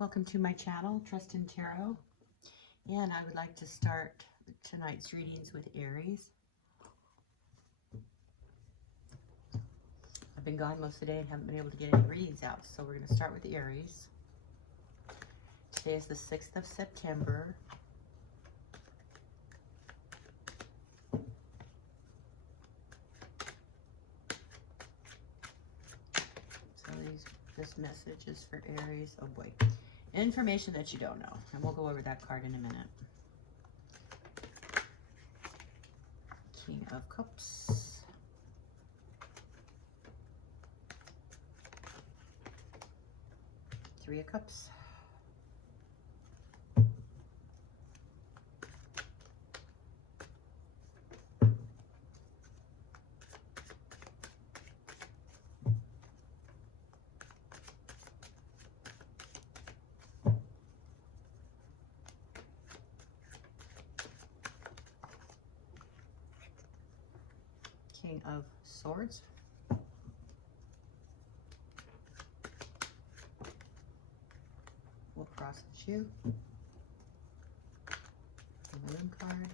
Welcome to my channel, Trust in Tarot, and I would like to start tonight's readings with Aries. I've been gone most of the day and haven't been able to get any readings out, so we're going to start with Aries. Today is the 6th of September. So this message is for Aries. Oh boy. Information that you don't know. And we'll go over that card in a minute. King of Cups. Three of Cups. King of Swords. We'll cross the shoe. The Moon card.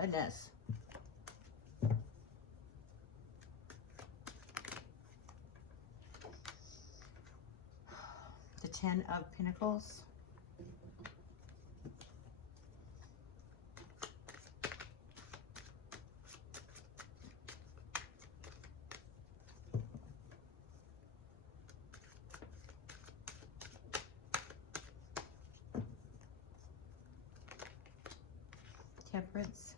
Goodness. The 10 of Pentacles. Temperance.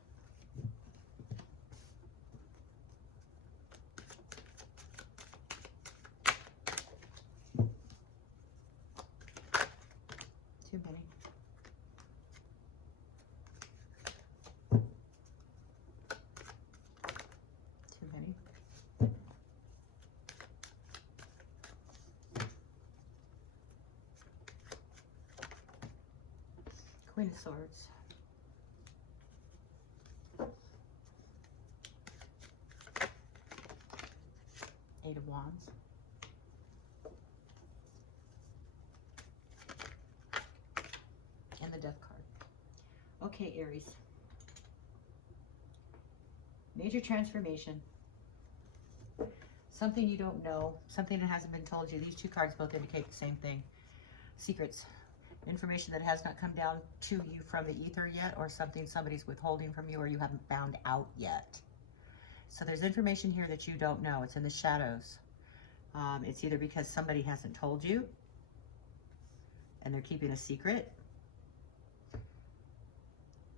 Too many. Too many. Queen of Swords. Eight of Wands. And the Death card. Okay, Aries. Major transformation. Something you don't know. Something that hasn't been told you. These two cards both indicate the same thing. Secrets. Information that has not come down to you from the ether yet, or something somebody's withholding from you or you haven't found out yet. So there's information here that you don't know. It's in the shadows. It's either because somebody hasn't told you and they're keeping a secret,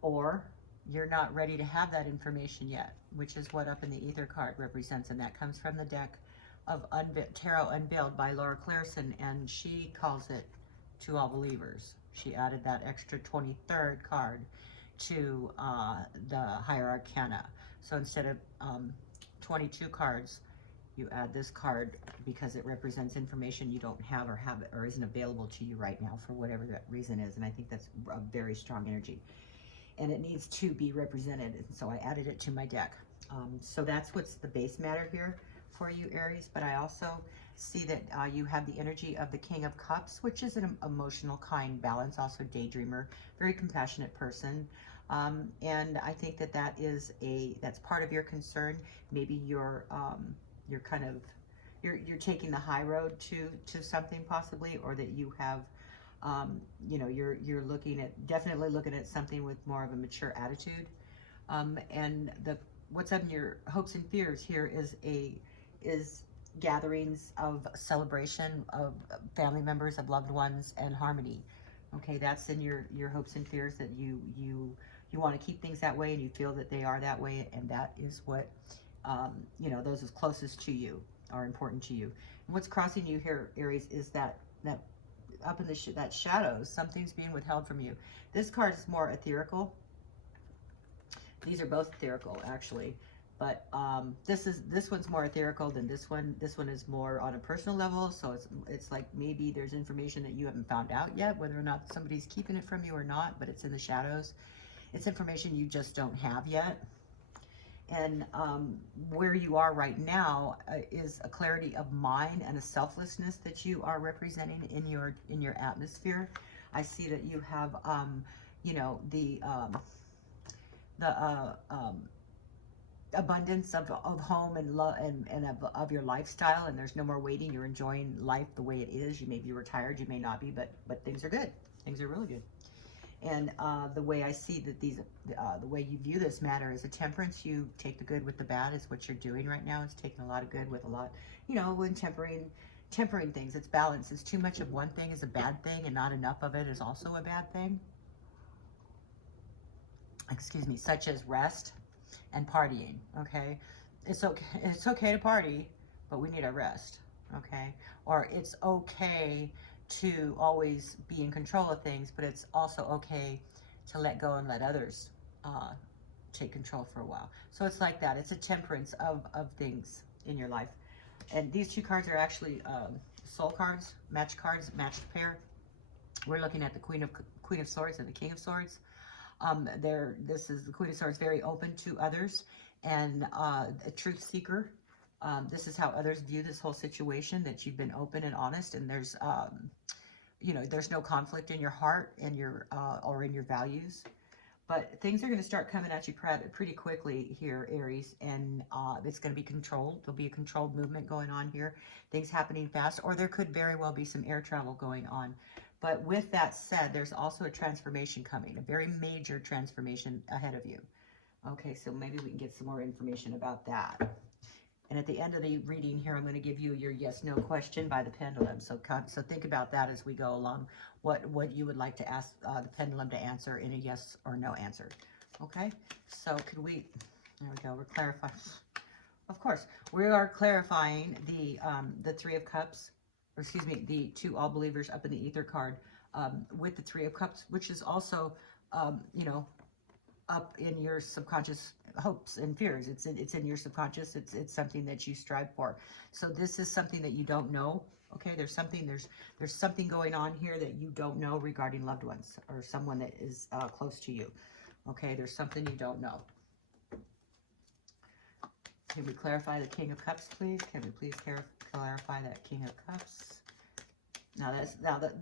or you're not ready to have that information yet, which is what Up in the Ether card represents. And that comes from the deck of Tarot Unveiled by Laura Clarison, and she calls it To All Believers. She added that extra 23rd card to the Higher Arcana. So instead of 22 cards, you add this card because it represents information you don't have or isn't available to you right now for whatever that reason is. And I think that's a very strong energy. And it needs to be represented. And so I added it to my deck. So that's what's the base matter here for you, Aries. But I also see that you have the energy of the King of Cups, which is an emotional, kind, balanced, also daydreamer, very compassionate person. And I think that that's part of your concern. Maybe you're taking the high road to something possibly, or that you have, you're definitely looking at something with more of a mature attitude. And what's on your hopes and fears here is gatherings of celebration of family members, of loved ones, and harmony. Okay, that's in your hopes and fears, that you want to keep things that way, and you feel that they are that way, and that is what those is closest to you are important to you. And what's crossing you here, Aries, is that up in that shadows, something's being withheld from you. This card is more etherical. These are both etherical, actually. But this one's more etherical than this one. This one is more on a personal level. So it's like maybe there's information that you haven't found out yet, whether or not somebody's keeping it from you or not, but it's in the shadows. It's information you just don't have yet. And where you are right now is a clarity of mind and a selflessness that you are representing in your atmosphere. I see that you have, you know, the abundance of home and love and of your lifestyle, and there's no more waiting. You're enjoying life the way it is. You may be retired, you may not be, but things are good. Things are really good. And the way I see that the way you view this matter is a temperance. You take the good with the bad is what you're doing right now. It's taking a lot of good with a lot, you know, when tempering things. It's balance. It's too much of one thing is a bad thing, and not enough of it is also a bad thing. Excuse me, such as rest and partying. Okay, it's okay to party, but we need our rest. Okay, or it's okay to always be in control of things, but it's also okay to let go and let others take control for a while. So it's like that. It's a temperance of things in your life. And these two cards are actually soul cards, matched pair. We're looking at the Queen of Swords and the King of Swords. This is the Queen of Swords, very open to others and a truth seeker. This is how others view this whole situation, that you've been open and honest, and there's, you know, there's no conflict in your heart and your, or in your values. But things are going to start coming at you pretty quickly here, Aries, and it's going to be controlled. There'll be a controlled movement going on here, things happening fast, or there could very well be some air travel going on. But with that said, there's also a transformation coming, a very major transformation ahead of you. Okay, so maybe we can get some more information about that. And at the end of the reading here, I'm going to give you your yes/no question by the pendulum. So think about that as we go along, what you would like to ask the pendulum to answer in a yes or no answer. Okay, so could we, there we go, we're clarifying. Of course, we are clarifying the Three of Cups, or excuse me, the two all believers up in the ether card with the Three of Cups, which is also, you know, up in your subconscious hopes and fears. It's in your subconscious. It's something that you strive for. So this is something that you don't know. Okay, there's something going on here that you don't know regarding loved ones or someone that is close to you. Okay, there's something you don't know. Can we clarify the King of Cups, please? Can we please clarify that King of Cups? Now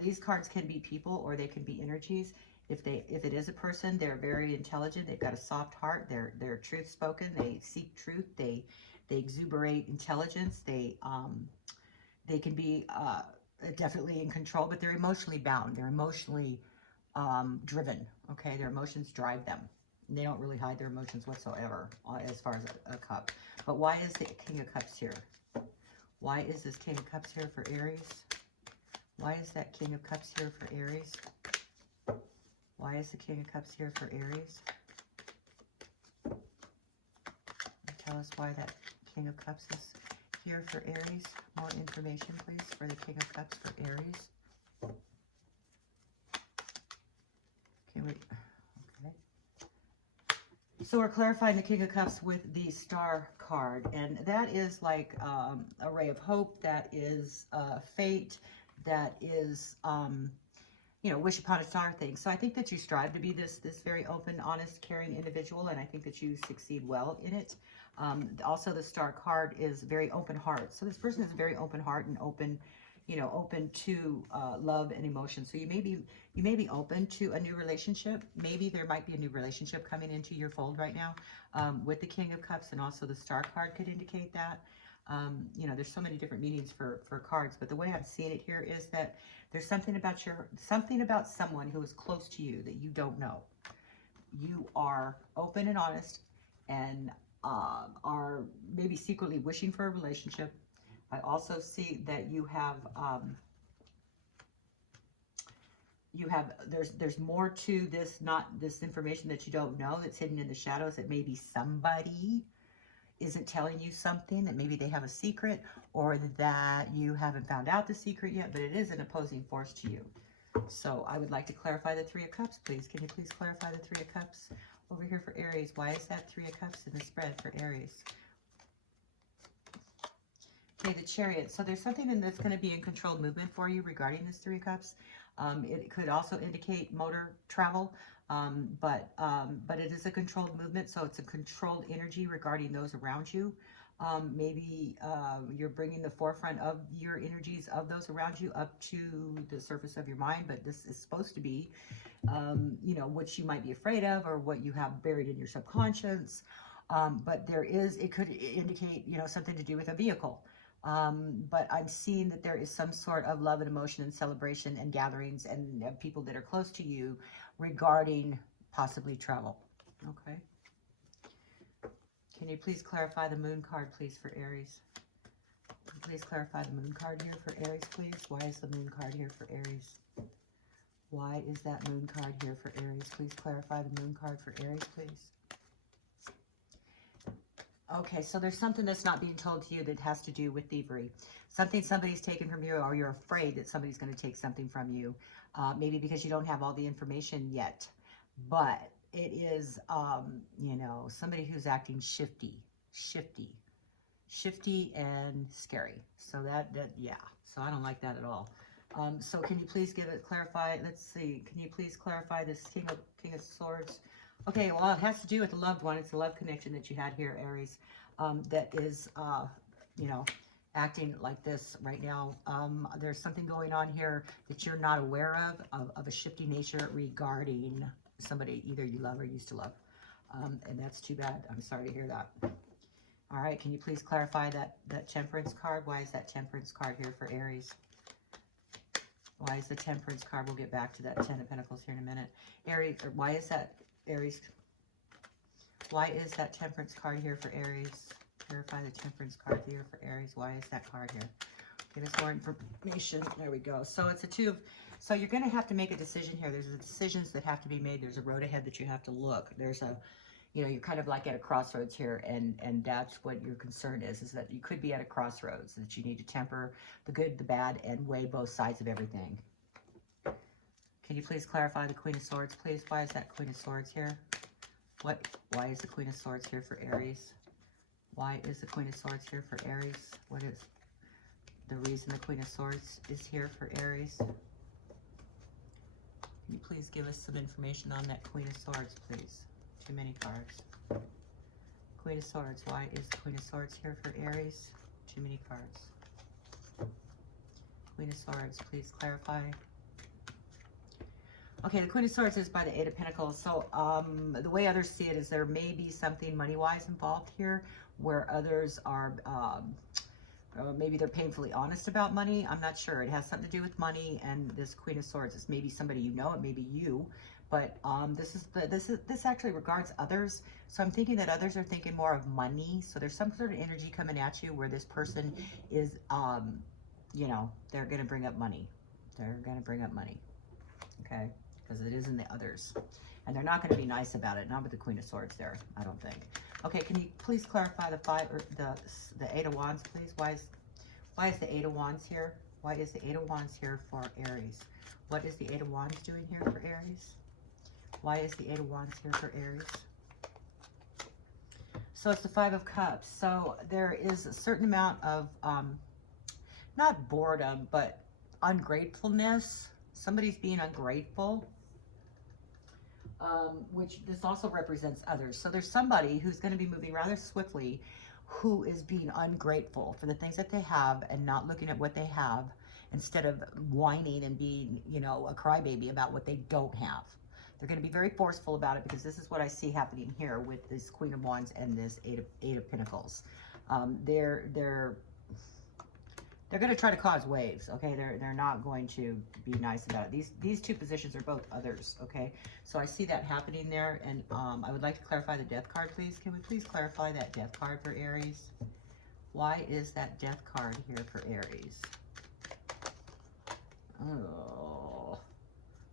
these cards can be people or they can be energies. If it is a person, they're very intelligent. They've got a soft heart. They're truth spoken. They seek truth. They exuberate intelligence. They can be definitely in control, but they're emotionally bound. They're emotionally driven. Okay, their emotions drive them. They don't really hide their emotions whatsoever as far as a cup. But why is the King of Cups here? Why is this King of Cups here for Aries? Why is that King of Cups here for Aries? Why is the King of Cups here for Aries? Tell us why that King of Cups is here for Aries. More information, please, for the King of Cups for Aries. Can we... Okay. So we're clarifying the King of Cups with the Star card. And that is like a ray of hope. That is fate. That is... you know, wish upon a star thing. So I think that you strive to be this very open, honest, caring individual, and I think that you succeed well in it. Also, the Star card is very open heart. So this person has a very open heart and open, you know, open to love and emotion. So you may be open to a new relationship. Maybe there might be a new relationship coming into your fold right now with the King of Cups, and also the Star card could indicate that. You know, there's so many different meanings for cards, but the way I'm seeing it here is that there's something about someone who is close to you that you don't know. You are open and honest and are maybe secretly wishing for a relationship. I also see that there's more to this, not this information that you don't know that's hidden in the shadows, that maybe somebody isn't telling you something, that maybe they have a secret, or that you haven't found out the secret yet, but it is an opposing force to you. So I would like to clarify the Three of Cups, please. Can you please clarify the Three of Cups? over here for Aries. Why is that 3 of Cups in the spread for Aries? Okay, the Chariot. So there's something that's going to be in controlled movement for you regarding this 3 of Cups. It could also indicate motor travel, but it is a controlled movement, so it's a controlled energy regarding those around you. Maybe you're bringing the forefront of your energies of those around you up to the surface of your mind, but this is supposed to be, you know, what you might be afraid of or what you have buried in your subconscious. But it could indicate, you know, something to do with a vehicle. But I'm seeing that there is some sort of love and emotion and celebration and gatherings and people that are close to you regarding possibly travel. Okay. Can you please clarify the moon card, please, for Aries? Please clarify the moon card here for Aries, please. Why is the moon card here for Aries? Why is that moon card here for Aries? Please clarify the moon card for Aries, please. Okay, so there's something that's not being told to you that has to do with thievery. Something somebody's taken from you, or you're afraid that somebody's going to take something from you. Maybe because you don't have all the information yet. But it is, you know, somebody who's acting shifty and scary. So yeah. So I don't like that at all. So can you please clarify, let's see, can you please clarify this King of Swords? Okay, well, it has to do with the loved one. It's a love connection that you had here, Aries, that is, you know, acting like this right now. There's something going on here that you're not aware of a shifty nature regarding somebody either you love or used to love. And that's too bad. I'm sorry to hear that. All right, can you please clarify that Temperance card? Why is that Temperance card here for Aries? Why is the Temperance card? We'll get back to that 10 of Pentacles here in a minute. Aries, or why is that Aries? Why is that Temperance card here for Aries? Clarify the Temperance card here for Aries. Why is that card here? Give us more information. There we go. So it's a 2 of... So you're going to have to make a decision here. There's decisions that have to be made. There's a road ahead that you have to look. There's a... You know, you're kind of like at a crossroads here, and that's what your concern is that you could be at a crossroads, that you need to temper the good, the bad, and weigh both sides of everything. Can you please clarify the Queen of Swords, please? Why is that Queen of Swords here? Why is the Queen of Swords here for Aries? Why is the Queen of Swords here for Aries? What is the reason the Queen of Swords is here for Aries? Can you please give us some information on that Queen of Swords, please? Too many cards. Queen of Swords. Why is the Queen of Swords here for Aries? Too many cards. Queen of Swords, please clarify. Okay, the Queen of Swords is by the 8 of Pentacles. So the way others see it is there may be something money-wise involved here where others are, maybe they're painfully honest about money. I'm not sure. It has something to do with money and this Queen of Swords. It's maybe somebody you know, it may be you. But this actually regards others. So I'm thinking that others are thinking more of money. So there's some sort of energy coming at you where this person is, you know, they're going to bring up money. They're going to bring up money. Okay? Because it is in the others. And they're not going to be nice about it. Not with the Queen of Swords there, I don't think. Okay, can you please clarify the 8 of Wands, please? Why is the 8 of Wands here? Why is the 8 of Wands here for Aries? What is the 8 of Wands doing here for Aries? Why is the 8 of Wands here for Aries? So it's the 5 of Cups. So there is a certain amount of, not boredom, but ungratefulness. Somebody's being ungrateful, which this also represents others. So there's somebody who's going to be moving rather swiftly who is being ungrateful for the things that they have and not looking at what they have instead of whining and being, you know, a crybaby about what they don't have. They're going to be very forceful about it because this is what I see happening here with this Queen of Wands and this Eight of Pentacles. They're going to try to cause waves, okay? They're not going to be nice about it. These two positions are both others, okay? So I see that happening there, and I would like to clarify the Death card, please. Can we please clarify that Death card for Aries? Why is that Death card here for Aries? Oh,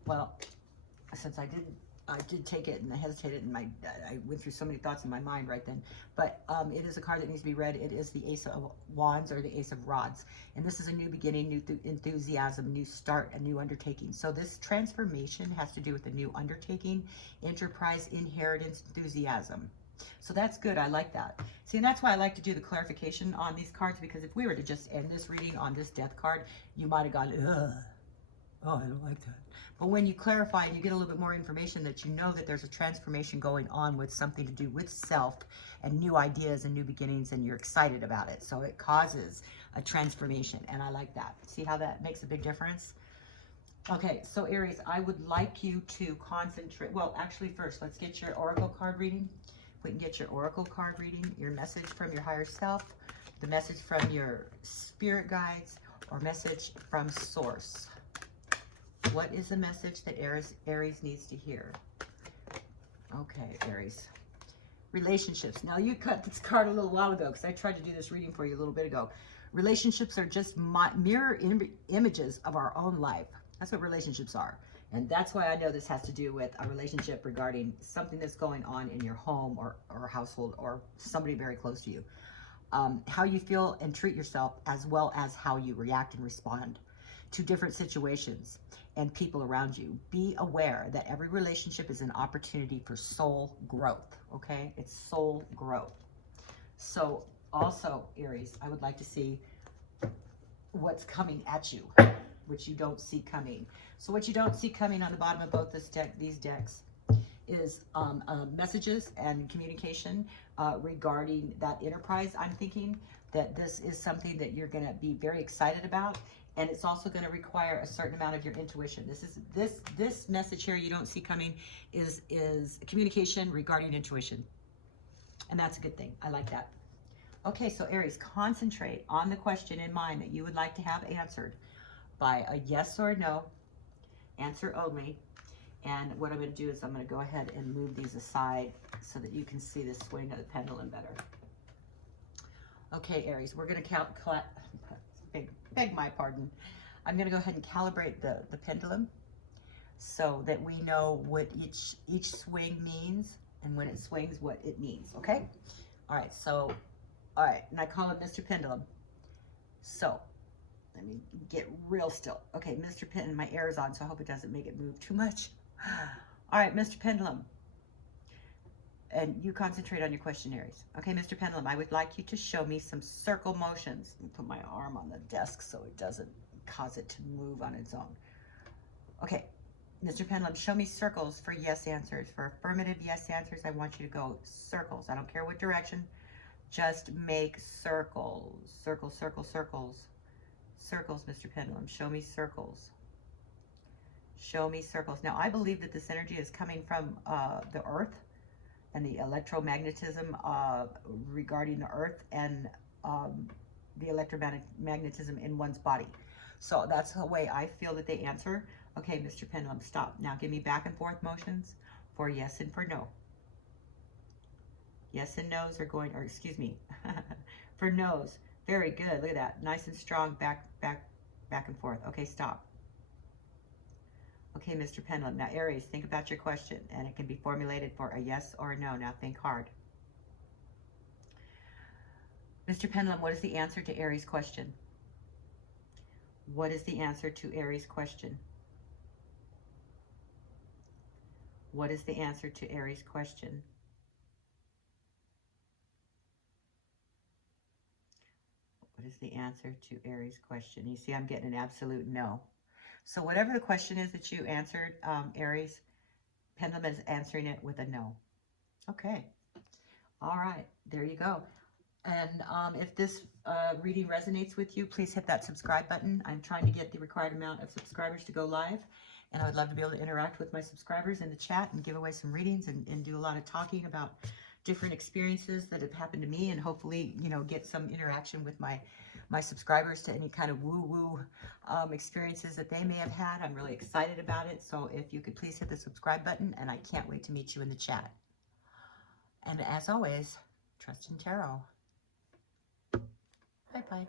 well, since I didn't I did take it and I hesitated and I went through so many thoughts in my mind right then. But it is a card that needs to be read. It is the Ace of Wands or the Ace of Rods. And this is a new beginning, new enthusiasm, new start, a new undertaking. So this transformation has to do with a new undertaking, enterprise, inheritance, enthusiasm. So that's good. I like that. See, and that's why I like to do the clarification on these cards, because if we were to just end this reading on this death card, you might have gone, ugh. Oh, I don't like that. But when you clarify and you get a little bit more information, that you know that there's a transformation going on with something to do with self and new ideas and new beginnings, and you're excited about it. So it causes a transformation, and I like that. See how that makes a big difference? Okay, so Aries, I would like you to concentrate. Well, actually, first, let's get your oracle card reading. If we can get your oracle card reading, your message from your higher self, the message from your spirit guides, or message from source. What is the message that Aries needs to hear? Okay, Aries. Relationships. Now, you cut this card a little while ago because I tried to do this reading for you a little bit ago. Relationships are just mirror images of our own life. That's what relationships are. And that's why I know this has to do with a relationship regarding something that's going on in your home or household or somebody very close to you. How you feel and treat yourself, as well as how you react and respond to different situations and people around you. Be aware that every relationship is an opportunity for soul growth, okay? It's soul growth. So also, Aries, I would like to see what's coming at you, which you don't see coming. So what you don't see coming on the bottom of both these decks is messages and communication regarding that enterprise. I'm thinking that this is something that you're going to be very excited about, and it's also going to require a certain amount of your intuition. This message here you don't see coming is communication regarding intuition, and that's a good thing. I like that. Okay, so Aries, concentrate on the question in mind that you would like to have answered by a yes or no, answer only. And what I'm going to do is I'm going to go ahead and move these aside so that you can see the swing of the pendulum better. Okay, Aries, we're going to beg my pardon. I'm going to go ahead and calibrate the pendulum so that we know what each swing means, and when it swings, what it means, okay? All right, so, all right, and I call him Mr. Pendulum. So, let me get real still. Okay, Mr. Pendulum, my air is on, so I hope it doesn't make it move too much. All right, Mr. Pendulum. And you concentrate on your question, Aries. Okay, Mr. Pendulum, I would like you to show me some circle motions. Let me put my arm on the desk so it doesn't cause it to move on its own. Okay, Mr. Pendulum, show me circles for yes answers. For affirmative yes answers, I want you to go circles. I don't care what direction. Just make circles. Circles, circles, circles. Circles, Mr. Pendulum. Show me circles. Show me circles. Now, I believe that this energy is coming from the earth and the electromagnetism regarding the earth and the electromagnetism in one's body. So that's the way I feel that they answer. Okay, Mr. Pendulum, stop. Now give me back and forth motions for yes and for no. Yes and no's are going, or excuse me, for no's. Very good. Look at that. Nice and strong back and forth. Okay, stop. Okay, Mr. Pendulum. Now, Aries, think about your question, and it can be formulated for a yes or a no. Now, think hard. Mr. Pendulum, what is the answer to Aries' question? What is the answer to Aries' question? What is the answer to Aries' question? What is the answer to Aries' question? You see, I'm getting an absolute no. So whatever the question is that you answered, Aries, Pendulum is answering it with a no. Okay. All right. There you go. And if this reading resonates with you, please hit that subscribe button. I'm trying to get the required amount of subscribers to go live. And I would love to be able to interact with my subscribers in the chat and give away some readings and do a lot of talking about different experiences that have happened to me, and hopefully, you know, get some interaction with my subscribers to any kind of woo-woo experiences that they may have had. I'm really excited about it. So if you could please hit the subscribe button, and I can't wait to meet you in the chat. And as always, trust in tarot. Bye-bye.